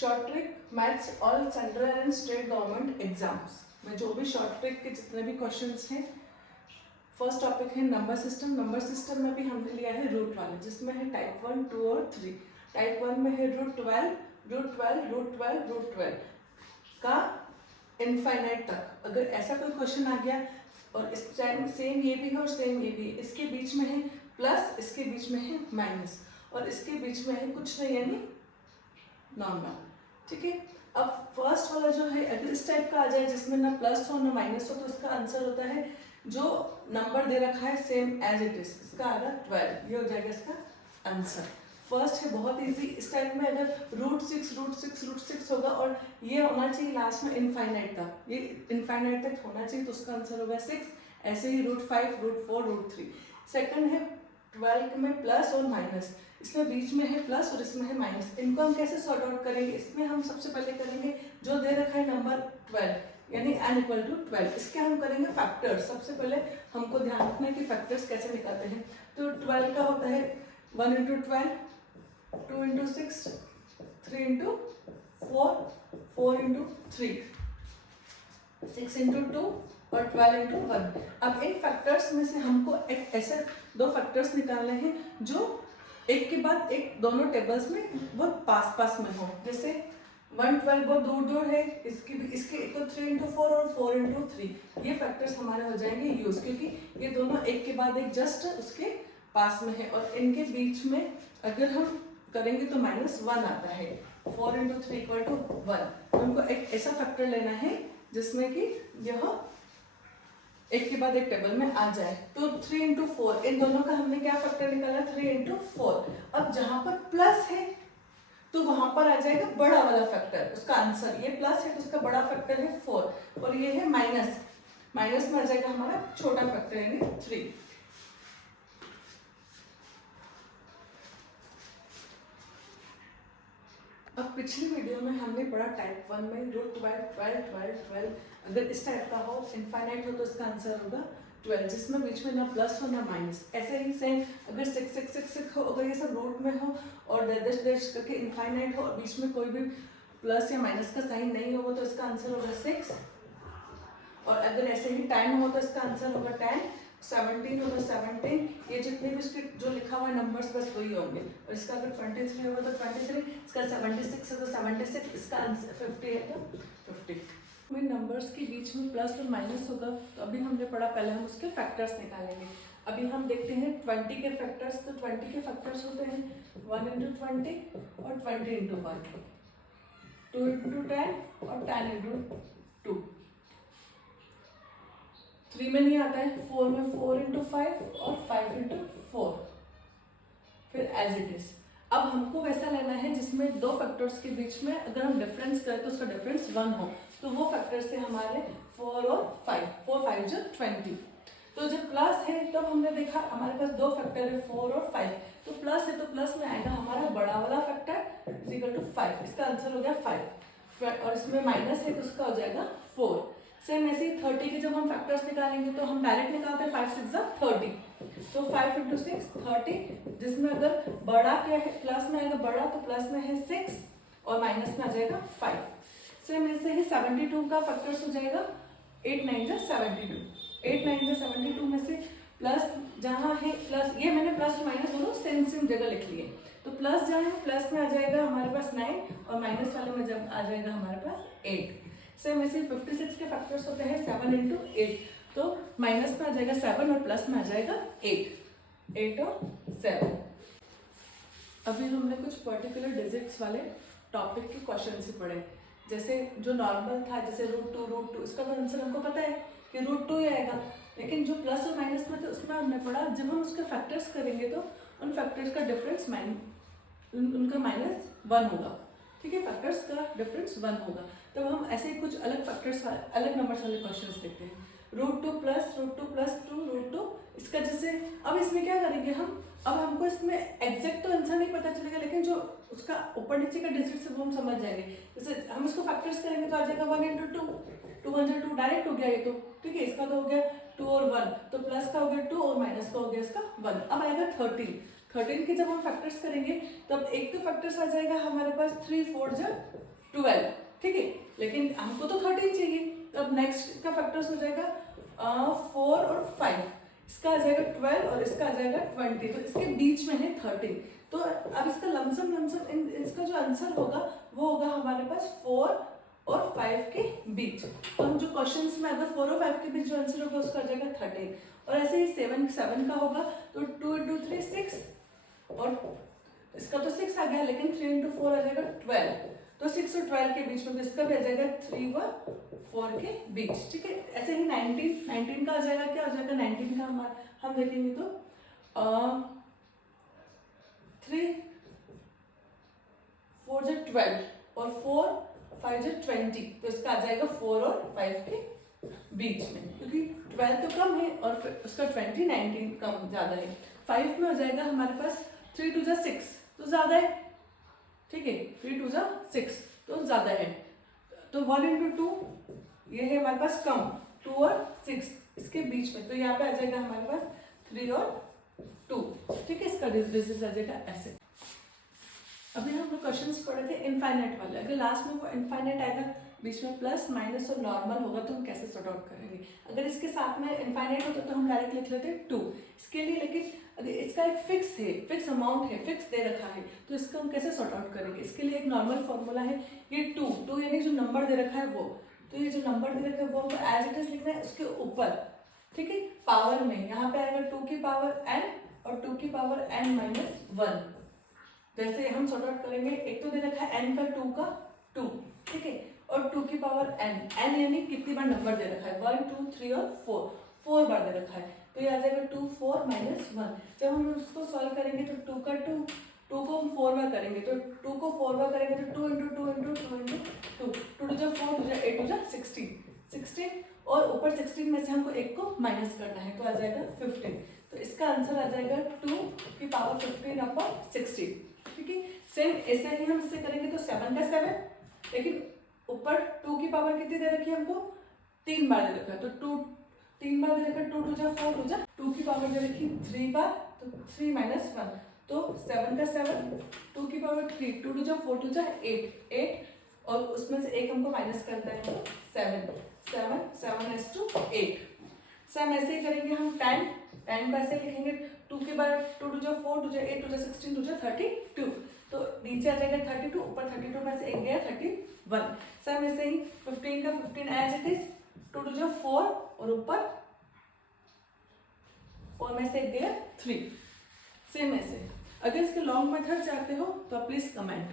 Short trick maths all central and state government exams में जो भी शॉर्ट ट्रिक के जितने भी क्वेश्चंस हैं, फर्स्ट टॉपिक है नंबर सिस्टम। नंबर सिस्टम में भी हमने लिया है रूट वाले, जिसमें है टाइप 1, 2 और 3। टाइप 1 में है रूट 12, रूट 12, रूट 12, रूट 12 का इनफाइनाइट तक। अगर ऐसा कोई क्वेश्चन आ गया और इस टाइम सेम ये भी है और सेम ये भी है, इसके बीच में है प्लस, इसके बीच में है माइनस और इसके बीच में है कुछ नहीं यानी नॉर्मल, ठीक है। अब फर्स्ट वाला जो है अगर इस टाइप का आ जाए जिसमें ना प्लस हो ना माइनस हो, तो इसका आंसर होता है जो नंबर दे रखा है सेम एज इट इज, इसका आएगा 12, ये हो जाएगा इसका आंसर। फर्स्ट है बहुत इजी। इस टाइप में अगर रूट 6, रूट 6, रूट 6 होगा और ये होना चाहिए लास्ट में इनफाइनाइट तक, ये इनफाइनाइट तक होना चाहिए, तो उसका आंसर होगा 6। ऐसे ही रूट 5, रूट 4, रूट 3। सेकंड है 12 में प्लस और माइनस, इसमें बीच में है प्लस और इसमें है माइनस। इनको हम कैसे सॉर्ट आउट करेंगे? इसमें हम सबसे पहले करेंगे जो दे रखा है नंबर 12 यानी n = 12, इसके हम करेंगे फैक्टर्स। सबसे पहले हमको ध्यान रखना है कि फैक्टर्स कैसे निकालते हैं। तो 12 का होता है 1 × 12, 2 × 6, 3 × 4, 4 × 3, 6 × 2 और 12 × 1। अब इन फैक्टर्स में से हमको एक ऐसे दो फैक्टर्स निकालने हैं जो एक के बाद एक दोनों टेबल्स में बहुत पास पास में हो। जैसे 112 बहुत दूर दूर है, इसके तो 3 × 4 और 4 × 3, ये फैक्टर्स हमारे हो जाएंगे यूज, क्योंकि ये दोनों एक के बाद एक जस्ट उसके पास में है। और इनके बीच में अगर हम करेंगे तो -1 आता है। 4 × 3 = 1। तो हमको एक ऐसा फैक्टर लेना है जिसमें कि यह एक के बाद एक टेबल में आ जाए। तो 3 × 4, इन दोनों का हमने क्या फैक्टर निकाला? 3 × 4। अब जहां पर प्लस है तो वहां पर आ जाएगा बड़ा वाला फैक्टर, उसका आंसर। ये प्लस है तो उसका बड़ा फैक्टर है 4 और ये है माइनस, माइनस में आ जाएगा हमारा छोटा फैक्टर यानी 3। अब पिछली वीडियो में हमने पढ़ा टाइप 1 में रूट 12, 12, 12, 12। अगर इस टाइप का हो, इनफाइनाइट हो, तो इसका आंसर होगा 12, जिसमें बीच में ना प्लस हो ना माइनस। ऐसे ही सेम अगर 6, 6, 6, 6 हो, अगर ये सब रूट में हो और डैश डैश करके इनफाइनाइट हो और बीच में कोई भी प्लस या माइनस का साइन नहीं हो, तो इसका आंसर होगा 6। और अगर ऐसे ही 10 हो तो इसका आंसर होगा 10, 17 होगा 17। ये जितने भी उसके जो लिखा हुआ है नंबर्स बस वही होंगे। और इसका अगर 23 होगा तो 23, इसका 76 है तो 76, इसका आंसर 50 है तो 50। में नंबर्स के बीच में प्लस और माइनस होगा, तो अभी हमने पढ़ा, पहले हम उसके फैक्टर्स निकालेंगे। अभी हम देखते हैं 20 के फैक्टर्स। तो 20 के फैक्टर्स होते हैं 1 × 20 और 20 × 1, 2 × 10 और 10 × 2। 3 में नहीं आता है, 4 में 4 × 5 और 5 × 4, फिर एज इट इज। अब हमको वैसा लेना है जिसमें दो फैक्टर्स के बीच में अगर हम डिफरेंस करें तो उसका डिफरेंस 1 हो। तो वो फैक्टर्स थे हमारे 4 और 5, 4 5 = 20। तो जब प्लस है तब हमने देखा हमारे पास दो फैक्टर है 4 और 5। तो प्लस है तो प्लस में आएगा हमारा बड़ा वाला फैक्टर = 5, इसका आंसर हो गया 5। और इसमें माइनस है तो उसका हो जाएगा 4। सेम ऐसे ही 30 के जब हम फैक्टर्स निकालेंगे तो हम डायरेक्ट निकालते हैं 5 6 = 30। तो 5 × 6 30, जिसमें अगर बड़ा क्या है प्लस में आएगा बड़ा, तो प्लस में है 6 और माइनस में आ जाएगा 5। सेम ऐसे ही 72 का फैक्टर्स हो जाएगा 8 9 = 72। 8 9 = 72 में से प्लस जहाँ है प्लस, ये मैंने प्लस और माइनस दोनों सेम सेम जगह लिख लिए। तो प्लस जहाँ है प्लस में आ जाएगा हमारे पास 9 और माइनस वाले में जब आ जाएगा हमारे पास 8। सेम ऐसे 56 के फैक्टर्स होते हैं 7 × 8। तो माइनस में आ जाएगा 7 और प्लस में आ जाएगा 8, 8 और 7। अभी हमने कुछ पर्टिकुलर डिजिट्स वाले टॉपिक के क्वेश्चन ही पढ़े। जैसे जो नॉर्मल था, जैसे √2, इसका तो आंसर हमको पता है कि √2 ही आएगा। लेकिन जो प्लस और माइनस में थे उसमें हमने पढ़ा जब हम उसके फैक्टर्स करेंगे तो उन फैक्टर्स का डिफरेंस उनका -1 होगा, ठीक है। फैक्टर्स का डिफरेंस 1 होगा। तब हम ऐसे ही कुछ अलग फैक्टर्स अलग नंबर्स वाले क्वेश्चंस देखते हैं। √2 + √2 + 2 √2, इसका जैसे अब इसमें क्या करेंगे हम, अब हमको इसमें एग्जैक्ट तो आंसर नहीं पता चलेगा, लेकिन जो उसका ऊपर नीचे का डिजिट से वो हम समझ जाएंगे। जैसे हम इसको फैक्टर्स करेंगे तो आ जाएगा 1 × 2, 2 × 2 डायरेक्ट हो गया ये तो, ठीक है। इसका तो हो गया 2 और 1, तो प्लस का हो गया 2 और माइनस का हो गया इसका 1। अब आएगा 13 के जब हम फैक्टर्स करेंगे तब एक तो फैक्टर्स आ जाएगा हमारे पास 3 4 = 12, ठीक है, लेकिन हमको तो 13 चाहिए। तो अब नेक्स्ट इसका फैक्टर्स हो जाएगा 4 और 5, इसका आ जाएगा 12 और इसका आ जाएगा 20, तो इसके बीच में है 13। तो अब इसका लमसम इसका जो आंसर होगा वो होगा हमारे पास 4 और 5 के बीच। तो हम जो क्वेश्चंस में अगर 4 और 5 के बीच जो आंसर होगा उसका आ जाएगा 13, और ऐसे ही 7 का होगा तो 2 × 3 6, और इसका तो 6 आ गया, लेकिन 3 × 4 आ जाएगा 12, तो 6 और 12 के बीच में, तो इसका भी आ जाएगा 3 व 4 के बीच, ठीक है। ऐसे ही 19 का आ जाएगा, क्या हो जाएगा 19 का हम देखेंगे तो 3 4 जो 12 और 4 5 जो 20, तो इसका आ जाएगा 4 और 5 के बीच में, क्योंकि 12 तो कम है और फिर उसका 19 कम ज़्यादा है। 5 में हो जाएगा हमारे पास 3 × 2 6, तो ज़्यादा है, ठीक है, 3 × 2 6 तो ज़्यादा है। तो 1 × 2 ये है हमारे पास कम, 2 और 6 इसके बीच में, तो यहाँ पे आ जाएगा हमारे पास 3 और 2, ठीक है, इसका डिजिट आ जाएगा ऐसे। अभी हम लोग क्वेश्चंस पढ़े थे इनफाइनाइट वाले, अगर लास्ट में वो इनफाइनाइट आएगा, बीच में प्लस माइनस और नॉर्मल होगा, तो हम कैसे सॉर्ट आउट करेंगे। अगर इसके साथ में इनफाइनाइट होता तो हम डायरेक्ट लिख लेते 2 इसके लिए, लेकिन अगर इसका एक फिक्स अमाउंट है, फिक्स दे रखा है, तो इसका हम कैसे सॉर्ट आउट करेंगे। इसके लिए एक नॉर्मल फॉर्मूला है, ये 2 यानी जो नंबर दे रखा है वो, तो ये जो नंबर दे रखा है वो हमको एज इट इज लिखना है उसके ऊपर, ठीक है, पावर में। यहाँ पे आएगा 2 की पावर n और 2 की पावर n - 1। जैसे हम सॉर्ट आउट करेंगे, एक तो दे रखा है n का 2 का 2, ठीक है, और 2 की पावर n यानी कितनी बार नंबर दे रखा है, 1 2 3 और 4 बार दे रखा है, तो ये आ जाएगा 2 4 - 1। जब हम उसको सॉल्व करेंगे तो 2 का 2 को हम 4 बार करेंगे, तो 2 को 4 बार करेंगे तो 2 × 2 × 2 × 2 2 × 4 2 × 8 2 16 और ऊपर 16 में से हमको एक को माइनस करना है, तो आ जाएगा 15। तो इसका आंसर आ जाएगा 2 की पावर 15/16, ठीक है। सेम ऐसे ही हम इससे करेंगे तो 7 का 7, लेकिन ऊपर 2 की पावर कितनी दे रखी है हमको, 3 बार दे रखा है, तो 3 बार दे रखा है, 2 × 2 4 2 2 की पावर दे रखी 3 बार, तो 3 - 1, तो 7 का 7 2 की पावर 3 2 × 2 4 2 8 और उसमें से एक हमको माइनस करना है, तो 7 8। सेम ऐसे ही करेंगे हम 10 को ऐसे लिखेंगे, 2 की बार 2 × 2 4 2 8 2 16 2 32, तो नीचे आ जाएगा 32, ऊपर 32 में से एक गया 31। सेम ऐसे ही 15 का 15 एज इट इज, 2 × 2 4 और ऊपर 4 में से एक गया 3। सेम ऐसे अगर इसके लॉन्ग मेथड चाहते हो तो प्लीज कमेंट।